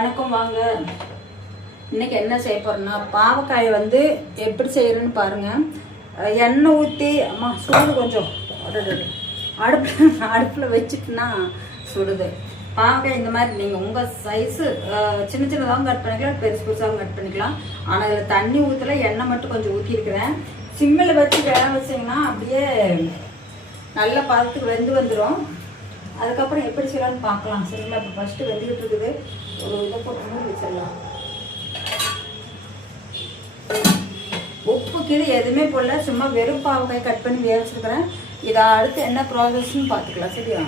வணக்கம் வாங்க. இன்னைக்கு என்ன செய்ய போறேன்னா பாவக்காயை வந்து எப்படி செய்யறேன்னு பாருங்க. எண்ணெய் ஊற்றி அம்மா சூடு கொஞ்சம் அடுப்பில் வச்சுட்டுனா சுடுது. பாவக்காய் இந்த மாதிரி நீங்கள் உங்கள் சைஸு சின்ன சின்னதாகவும் கட் பண்ணிக்கலாம், பெருசு பெருசாகவும் கட் பண்ணிக்கலாம். ஆனால் இதில் தண்ணி ஊற்றல, எண்ணெய் மட்டும் கொஞ்சம் ஊற்றிருக்கிறேன். சிம்மில் வச்சு வேக வச்சிங்கன்னா அப்படியே நல்ல பதத்துக்கு வெந்து வந்துடும். அதுக்கப்புறம் எப்படி செய்யலாம்னு பார்க்கலாம். சரிங்களா? இப்போ ஃபஸ்ட்டு வெந்துக்கிட்டு இருக்குது. ஒரு இதை போட்டு மூடி வச்சிடலாம். உப்பு கீழே எதுவுமே போடல, சும்மா வெறும் பாவக்காய் கட் பண்ணி வேக வச்சுருக்கிறேன். இதை அடுத்து என்ன ப்ராசஸ்ன்னு பார்த்துக்கலாம். சரியா?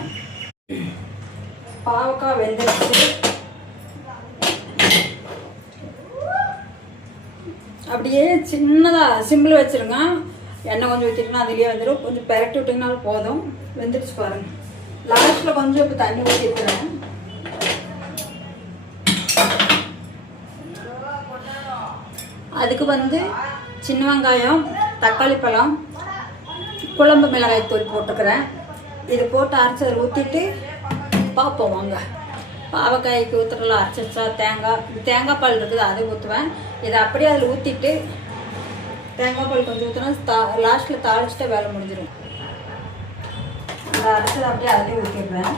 பாவக்காய் வெந்துருச்சு. அப்படியே சின்னதாக சிம்மில் வச்சுருங்க. எண்ணெய் கொஞ்சம் ஊற்றிட்டிங்கன்னா அதுலேயே வந்துடும். கொஞ்சம் பெரட்டி விட்டிங்கனாலும் போதும். வெந்துடுச்சு பாருங்கள். லாஸ்ட்டில் கொஞ்சம் இப்போ தண்ணி ஊற்றிருக்கிறேன். அதுக்கு வந்து சின்ன வெங்காயம், தக்காளி பழம், குழம்பு மிளகாய் தூள் போட்டுக்கிறேன். இது போட்டு அரைச்சி அதில் ஊற்றிட்டு பார்ப்போம் வாங்க. பாவக்காய்க்கு ஊற்றுறலாம் அரைச்சிச்சா தேங்காய் பால் இருக்குது, அதை ஊற்றுவேன். இதை அப்படியே அதில் ஊற்றிட்டு தேங்காய் பால் கொஞ்சம் ஊற்றினா லாஸ்ட்டில் தாளிச்சிட்டா வேலை முடிஞ்சிடும். அந்த அரைச்சதை அப்படியே அதிலே ஊற்றிடுவேன்.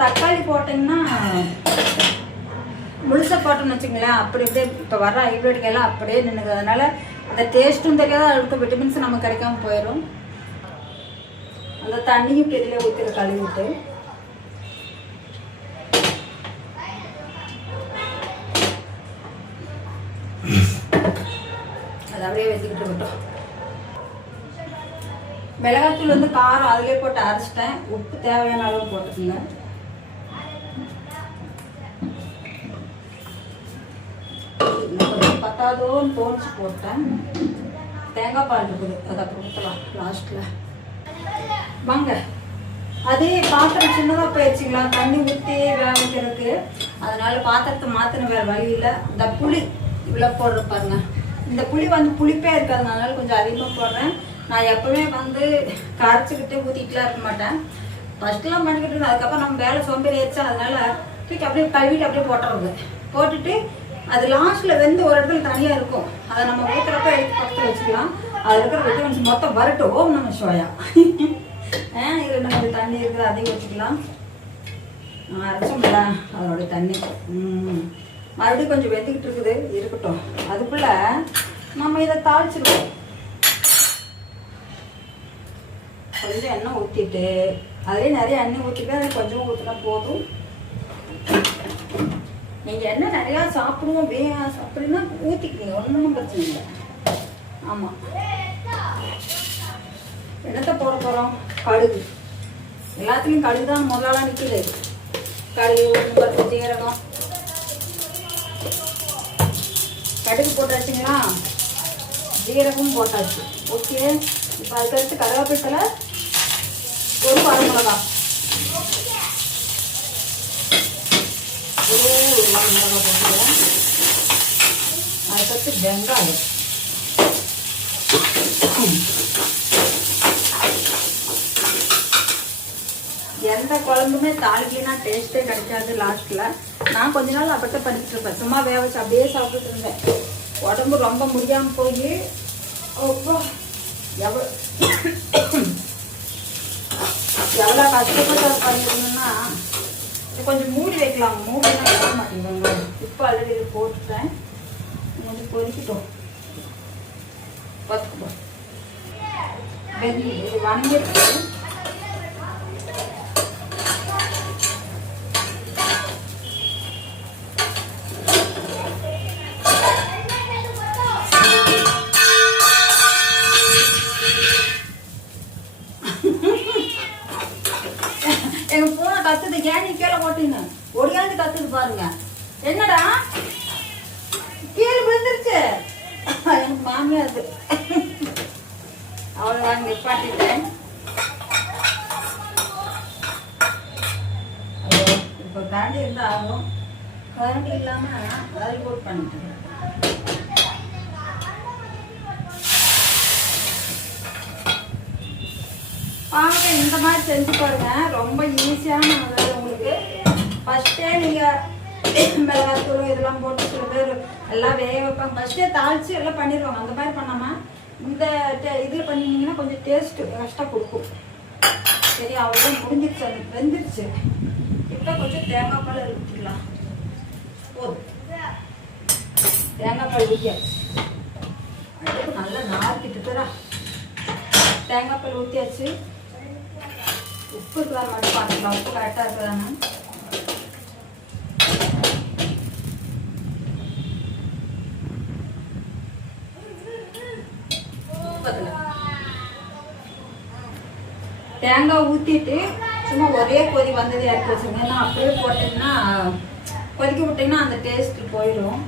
தக்காளி போட்டிங்கன்னா முழுசாக போட்டோன்னு வச்சுங்களேன், அப்படி அப்படியே இப்போ வர ஹைப்ரிட்கெல்லாம் அப்படியே நின்றுது. அதனால் அந்த டேஸ்ட்டும் தெரியாது, அதுக்கு விட்டமின்ஸ் நமக்கு கிடைக்காம போயிடும். அந்த தண்ணியும் இப்போ இதிலே ஊற்றிட கழுவிட்டு அது அப்படியே வச்சுக்கிட்டு இருக்கட்டும். மிளகாத்தூள் வந்து காரம் அதிலே போட்டு அரைச்சிட்டேன். உப்பு தேவையான அளவு போட்டுக்கோங்க. பத்தாதோன்னு தோணிச்சு போட்டேன். தேங்காய் பால் இருக்குது, அதை அப்புறம் ஊற்றலாம் லாஸ்ட்டில் வாங்க. அதே பாத்திரம் சின்னதாக போயிடுச்சிங்களா தண்ணி ஊற்றி வேக வைக்கிறதுக்கு. அதனால பாத்திரத்தை மாற்றின வேறு வழி இல்லை. இந்த புளி இவ்வளோ போடுற பாருங்க. இந்த புளி வந்து புளிப்பே இருக்காதுங்க, அதனால கொஞ்சம் அதிகமாக போடுறேன். நான் எப்பவுமே வந்து கரைச்சிக்கிட்டு ஊற்றிட்டுலாம் இருக்க மாட்டேன். ஃபஸ்ட்டுலாம் பண்ணிக்கிட்டு இருந்தேன். அதுக்கப்புறம் நம்ம வேலை சோம்பேறி ஆயிடுச்சா, அதனால தூக்கி அப்படியே கழுவிட்டு அப்படியே போட்டுறது. போட்டுட்டு அது லாஸ்ட்டில் வெந்து ஒரு இடத்துல தனியாக இருக்கும். அதை நம்ம ஊற்றுறப்ப எடுத்து பக்கத்தில் வச்சுக்கலாம். அதில் இருக்கிற விட்டமின்ஸ் மொத்தம் வரட்டும். ஓம் நம சிவாயா. இதில் நம்ம தண்ணி இருக்குது, அதையும் வச்சுக்கலாம். அரைச்சோம்ல அதோடைய தண்ணி மறுபடியும் கொஞ்சம் வெந்துக்கிட்டு இருக்குது, இருக்கட்டும். அதுக்குள்ளே நம்ம இதை தாளிச்சிருக்கோம். கொஞ்சம் எண்ணெய் ஊற்றிட்டு அதிலே நிறைய எண்ணெய் ஊற்றிட்டு அது கொஞ்சமாக ஊற்றினா போதும். நீங்கள் எண்ணெய் நிறையா சாப்பிடுவோம் அப்படின்னா ஊற்றிக்கிங்க, ஒன்றும் பிரச்சனை இல்லை. ஆமாம், என்னத்தை போட போகிறோம்? கடுகு. எல்லாத்துலேயும் கடுகு தான் முதலாலாம் நிற்கிது. கடுகு, உளுந்து பருப்பு, ஜீரகம், கடுகு போட்டாச்சுங்களா, ஜீரகம் போட்டாச்சு. ஓகே, இப்போ அதுக்கடுத்து கருவேப்பிலை, ஒரு வரமிளகா, ஒரே ஒரு வரமிளகா போட்டுக்கிறேன். அதுக்கடுத்து வெங்காயம். எந்த குழம்புமே தாளிக்கலைன்னா டேஸ்ட்டே கிடைக்காது லாஸ்ட்டில். நான் கொஞ்ச நாள் அப்படித்தான் பண்ணிட்டு இருப்பேன். சும்மா வேக வச்சு அப்படியே சாப்பிட்டுட்டு இருந்தேன். உடம்பு ரொம்ப முடியாமல் போய் எவ்வளோ கஷ்டப்பட்டு பண்ணிருந்தோம்னா கொஞ்சம் மூடி வைக்கலாம். மூடினா வைக்க மாட்டேங்குவாங்க. இப்போ ஆல்ரெடி இது போட்டுட்டேன். கொஞ்சம் பொரிக்கிட்டோம். பார்த்துக்கிட்டோம். இது வணங்கிருக்கு. எங்க பூனை கத்துது. கேணி கீழே போட்டீங்க ஒடியாந்து கத்துது பாருங்க. என்னடா கீழே விழுந்துருச்சு. எனக்கு மாமியா அது. அவ்வளோதான், நிப்பாட்டிட்டேன். இப்போ கரண்டி இருந்தால் ஆகும். கரண்டி இல்லாமல் அதில் போட் பண்ணிட்டேன். பாவக்காய் இந்த இந்த மாதிரி செஞ்சு பாருங்க, ரொம்ப ஈஸியான வேலை உங்களுக்கு. ஃபஸ்ட்டே நீங்கள் மிளகாத்தூள் இதெல்லாம் போட்டு சில பேர் எல்லாம் வேக வைப்பாங்க, ஃபஸ்ட்டே தாளித்து எல்லாம் பண்ணிடுவாங்க. அந்த மாதிரி பண்ணாமல் இந்த இதில் பண்ணிங்கன்னா கொஞ்சம் டேஸ்ட்டு எக்ஸ்ட்ரா கொடுக்கும். சரி, அவ்வளோ முடிஞ்சிருச்சு, அது வெந்துருச்சு. இப்போ கொஞ்சம் தேங்காய் பால் ஊற்றிக்கலாம். போதும், தேங்காய் பால் ஊற்றியாச்சு. அடுத்து நல்லா நார்க்கிட்டுக்கிறா. தேங்காய் பால் ஊற்றியாச்சு. உப்பு இருக்கிற மட்டும் பார்த்துக்கலாம், உப்பு கரெக்டாக இருக்கிறாங்க. தேங்காய் ஊற்றிட்டு சும்மா ஒரே கொதி வந்தது இறக்கி வச்சுருங்க. ஏன்னா அப்படியே போட்டிங்கன்னா கொதிக்க விட்டிங்கன்னா அந்த டேஸ்ட்டு போயிடும்.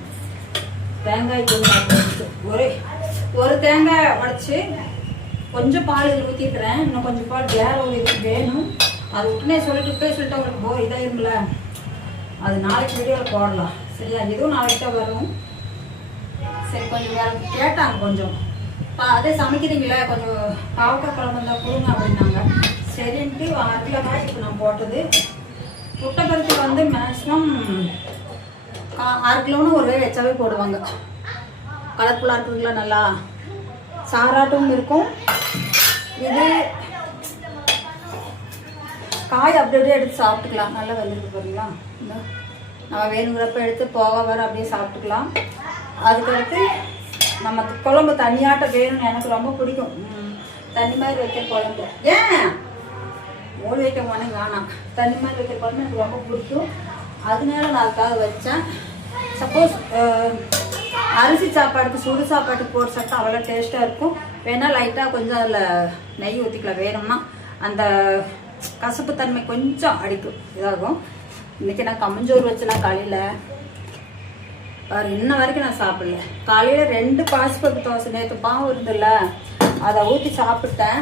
தேங்காய் ஒரு தேங்காய் உடச்சி கொஞ்சம் பால் இதில் ஊற்றிக்கிறேன். இன்னும் கொஞ்சம் பால் வேற ஒரு இதுக்கு வேணும். அது உடனே சொல்லிட்டு உங்களுக்கு இதாயிருங்கள, அது நாளைக்கு வீடியோவில் போடலாம். சரியா, இதுவும் நாளைக்கு தான் வரும். சரி, கொஞ்சம் வேற கேட்டாங்க, கொஞ்சம் அதே சமைக்கிறீங்களே, கொஞ்சம் பாவக்காய் குழம்பு இருந்தால் கொடுங்க அப்படின்னாங்க. சரின்ட்டு 6 கிலோ காய் இப்போ நான் போட்டது. புட்டப்பருப்பு வந்து மேக்ஸிமம் 6 கிலோன்னு ஒரு வச்சாவே போடுவாங்க. கலர்ஃபுல்லாக இருக்குங்களா, நல்லா சாராட்டும் இருக்கும். இது காய் அப்படியே எடுத்து சாப்பிட்டுக்கலாம். நல்லா வெந்துருக்கு பாருங்களா. நம்ம வேணுங்கிறப்ப எடுத்து போக வர அப்படியே சாப்பிட்டுக்கலாம். அதுக்கடுத்து நம்ம குழம்பு தண்ணியாட்ட வேணும்னு எனக்கு ரொம்ப பிடிக்கும். தண்ணி மாதிரி வைக்கிற குழம்பு, ஏன் மூடி வைக்க போனே வேணாம், தண்ணி மாதிரி வைக்கிற குழம்பு எனக்கு ரொம்ப பிடிக்கும். அதனால நான் அதுக்காக வச்சேன். சப்போஸ் அரிசி சாப்பாட்டுக்கு சுடு சாப்பாட்டுக்கு போட்டு சாப்பிட்டா அவ்வளோ டேஸ்ட்டாக இருக்கும். வேணால் லைட்டாக கொஞ்சம் அதில் நெய் ஊற்றிக்கலாம். வேணும்னா அந்த கசப்பு தன்மை கொஞ்சம் அடிக்கும், இதாகும். இன்றைக்கி நான் கம்மஞ்சோறு வச்சேன்னா காலையில் இன்ன வரைக்கும் நான் சாப்பிடல. காலையில் 2 பாசிப்பருப்பு தோசை நேற்று பாவம் இருந்தில்ல, அதை ஊற்றி சாப்பிட்டேன்.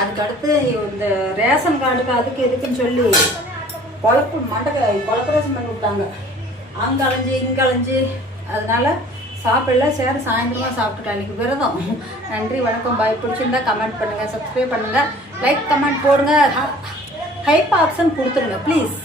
அதுக்கடுத்து இந்த ரேஷன் கார்டுக்கு அதுக்கு எதுக்குன்னு சொல்லி குழப்பரேசம் பண்ணி விட்டாங்க. அங்கே அலைஞ்சி இங்கே அலைஞ்சி, அதனால சாப்பிடல. சரி, சாயந்தரமாக சாப்பிட்டுக்கலாம். இன்றைக்கி விரதம். நன்றி, வணக்கம், பாய். பிடிச்சிருந்தா கமெண்ட் பண்ணுங்கள், சப்ஸ்கிரைப் பண்ணுங்கள், லைக் கமெண்ட் போடுங்க, ஹைப் ஆப்ஷன் கொடுத்துருங்க ப்ளீஸ்.